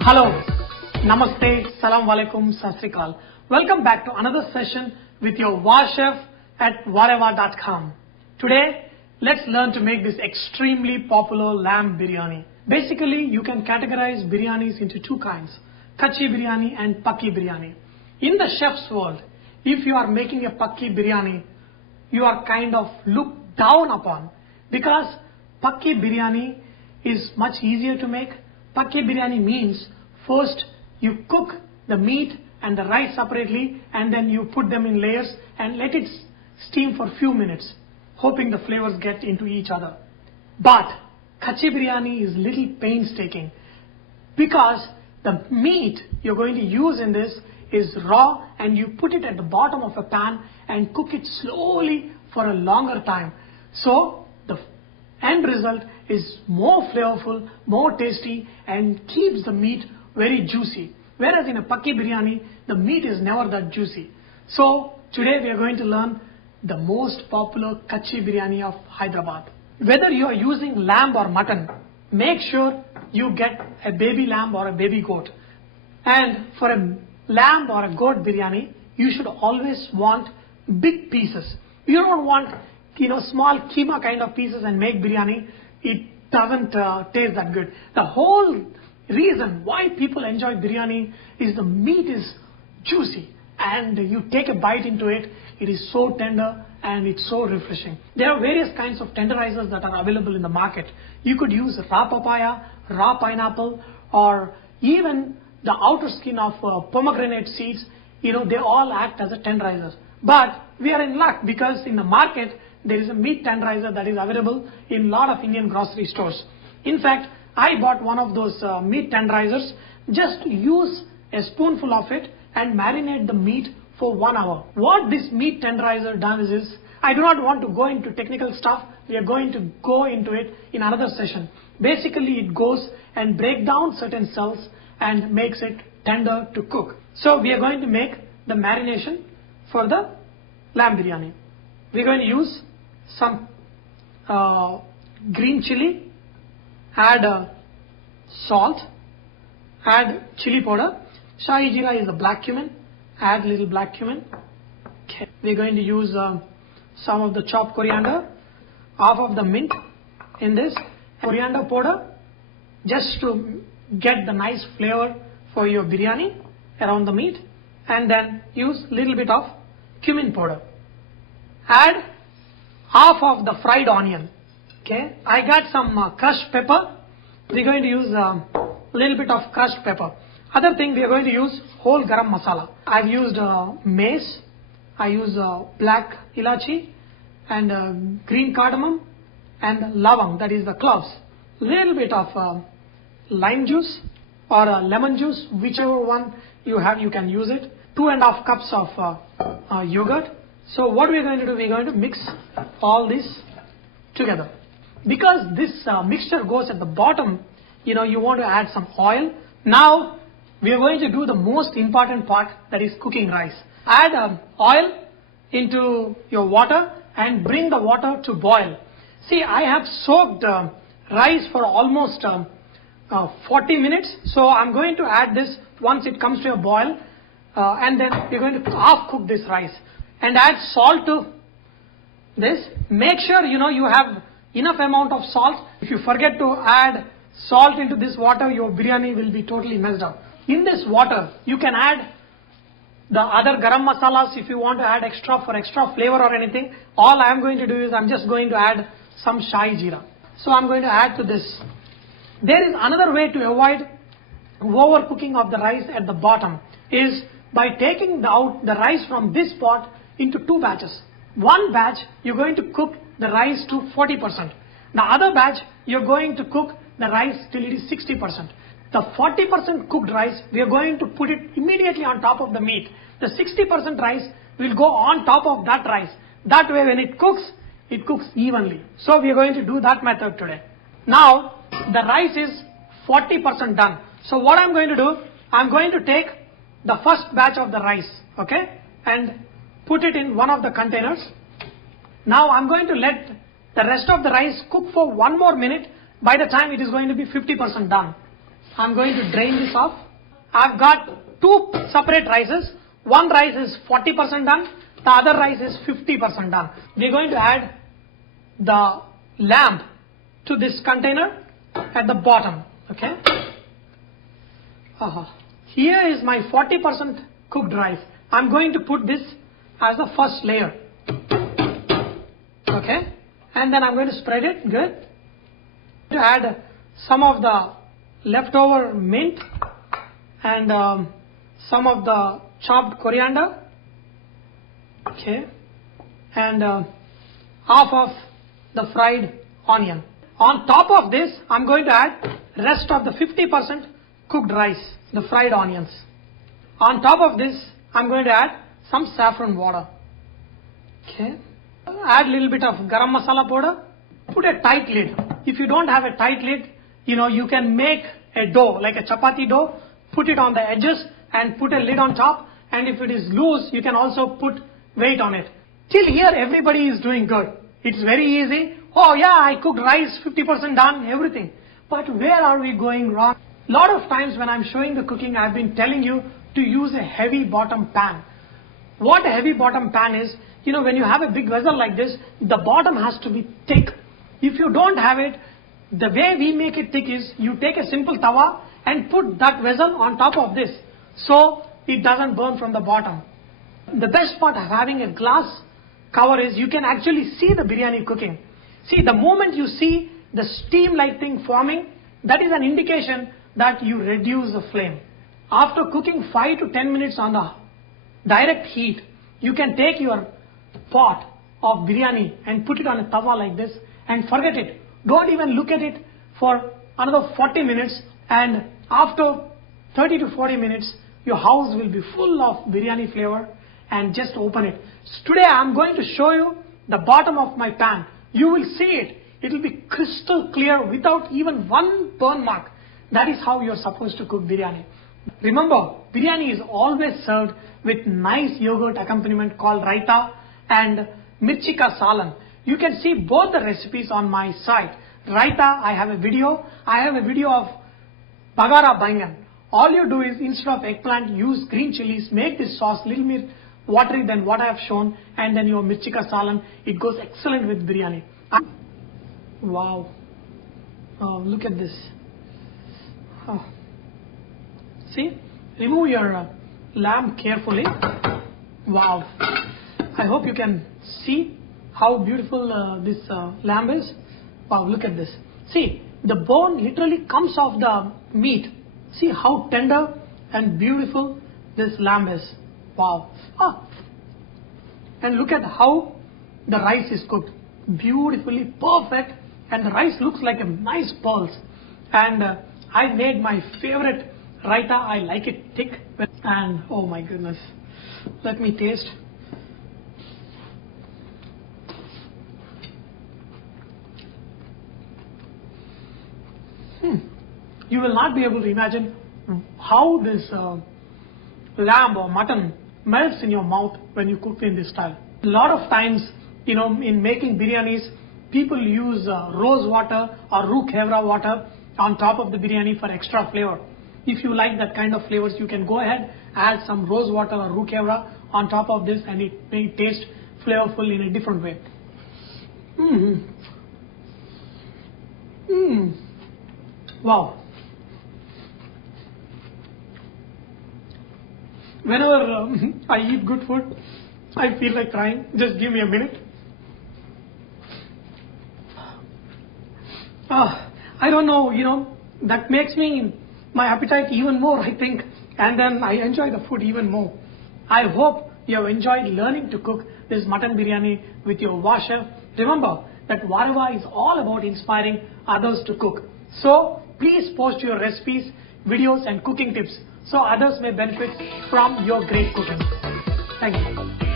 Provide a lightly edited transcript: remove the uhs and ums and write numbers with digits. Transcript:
Hello, Namaste, Salam Alaikum, Sat Sri Akal. Welcome back to another session with your War Chef at wareva.com. Today, let's learn to make this extremely popular lamb biryani. Basically, you can categorize biryanis into two kinds, kachi biryani and pakki biryani. In the chef's world, if you are making a pakki biryani, you are kind of looked down upon because pakki biryani is much easier to make. Pakki biryani means first you cook the meat and the rice separately and then you put them in layers and let it steam for a few minutes, hoping the flavors get into each other. But kachi biryani is little painstaking because the meat you're going to use in this is raw and you put it at the bottom of a pan and cook it slowly for a longer time. So the end result is more flavorful, more tasty and keeps the meat very juicy. Whereas in a pakki biryani, the meat is never that juicy. So today we are going to learn the most popular kachi biryani of Hyderabad. Whether you are using lamb or mutton, make sure you get a baby lamb or a baby goat. And for a lamb or a goat biryani, you should always want big pieces. You don't want small keema kind of pieces and make biryani. It doesn't taste that good. The whole reason why people enjoy biryani is the meat is juicy and you take a bite into it, it is so tender and it's so refreshing. There are various kinds of tenderizers that are available in the market. You could use raw papaya, raw pineapple, or even the outer skin of pomegranate seeds. They all act as a tenderizer. But we are in luck because in the market there is a meat tenderizer that is available in a lot of Indian grocery stores. In fact, I bought one of those meat tenderizers. Just use a spoonful of it and marinate the meat for 1 hour. What this meat tenderizer does is, I do not want to go into technical stuff. We are going to go into it in another session. Basically, it goes and breaks down certain cells and makes it tender to cook. So we are going to make the marination for the lamb biryani. We are going to use some green chili, add salt, add chili powder. Shahi jeera is the black cumin, add little black cumin. Okay. We're going to use some of the chopped coriander, half of the mint in this, coriander powder, just to get the nice flavor for your biryani around the meat, and then use little bit of cumin powder. Add half of the fried onion. Okay, I got some crushed pepper. We're going to use a little bit of crushed pepper. Other thing, we are going to use whole garam masala. I've used mace, I use black ilachi and green cardamom and lavang, that is the cloves. Little bit of lime juice or lemon juice, whichever one you have, you can use it. 2.5 cups of yogurt. So what we're going to do, we're going to mix all this together. Because this mixture goes at the bottom, you want to add some oil. Now we are going to do the most important part, that is cooking rice. Add oil into your water and bring the water to boil. See, I have soaked rice for almost 40 minutes. So I'm going to add this once it comes to a boil and then we're going to half cook this rice. And add salt to this. Make sure you have enough amount of salt. If you forget to add salt into this water, your biryani will be totally messed up. In this water, you can add the other garam masalas if you want to add extra for extra flavor or anything. All I am going to do is I'm just going to add some shahi jeera. So I'm going to add to this. There is another way to avoid overcooking of the rice at the bottom is by taking out the rice from this pot into 2 batches. One batch you're going to cook the rice to 40%. The other batch you're going to cook the rice till it is 60%. The 40% cooked rice we are going to put it immediately on top of the meat. The 60% rice will go on top of that rice. That way when it cooks evenly. So we are going to do that method today. Now the rice is 40% done. So what I'm going to do, I'm going to take the first batch of the rice, okay, and put it in one of the containers. Now I'm going to let The rest of the rice cook for 1 more minute. By the time it is going to be 50% done. I'm going to drain this off. I've got 2 separate rices. One rice is 40% done. The other rice is 50% done. We're going to add the lamb to this container at the bottom. Okay. Here is my 40% cooked rice. I'm going to put this as the first layer. Okay. And then I'm going to spread it. Good. To add some of the leftover mint and some of the chopped coriander. Okay. And half of the fried onion. On top of this, I'm going to add rest of the 50% cooked rice, the fried onions. On top of this, I'm going to add some saffron water. Okay. Add a little bit of garam masala powder. Put a tight lid. If you don't have a tight lid, you can make a dough, like a chapati dough, put it on the edges and put a lid on top. And if it is loose, you can also put weight on it. Till here, everybody is doing good. It's very easy. Oh yeah, I cooked rice, 50% done, everything. But where are we going wrong? Lot of times when I'm showing the cooking, I've been telling you to use a heavy bottom pan. What a heavy bottom pan is, when you have a big vessel like this, the bottom has to be thick. If you don't have it, the way we make it thick is, you take a simple tawa and put that vessel on top of this, so it doesn't burn from the bottom. The best part of having a glass cover is, you can actually see the biryani cooking. See, the moment you see the steam-like thing forming, that is an indication that you reduce the flame. After cooking 5 to 10 minutes on the direct heat, you can take your pot of biryani and put it on a tawa like this and forget it. Don't even look at it for another 40 minutes, and after 30 to 40 minutes, your house will be full of biryani flavor, and just open it. So today I'm going to show you the bottom of my pan. You will see it. It will be crystal clear without even one burn mark. That is how you're supposed to cook biryani. Remember, biryani is always served with nice yogurt accompaniment called raita and mirchika salan. You can see both the recipes on my site. Raita, I have a video. I have a video of bagara bangan. All you do is, instead of eggplant, use green chilies, make this sauce little bit watery than what I have shown, and then your mirchika salan. It goes excellent with biryani. Wow. Oh, look at this. Oh. See? Remove your lamb carefully. Wow. I hope you can see how beautiful this lamb is. Wow, look at this. See, the bone literally comes off the meat. See how tender and beautiful this lamb is. Wow. And look at how the rice is cooked. Beautifully perfect. And the rice looks like a nice pearls. And I made my favorite raita. I like it thick. And oh my goodness. Let me taste. You will not be able to imagine how this lamb or mutton melts in your mouth when you cook in this style. A lot of times, in making biryanis, people use rose water or roux khevra water on top of the biryani for extra flavor. If you like that kind of flavors, you can go ahead, add some rose water or roux khevra on top of this, and it may taste flavorful in a different way. Wow. Whenever I eat good food, I feel like crying. Just give me a minute. I don't know, that makes my appetite even more, I think. And then I enjoy the food even more. I hope you have enjoyed learning to cook this mutton biryani with your VA chef. Remember that Vareva is all about inspiring others to cook. So please post your recipes, videos and cooking tips so others may benefit from your great cooking. Thank you.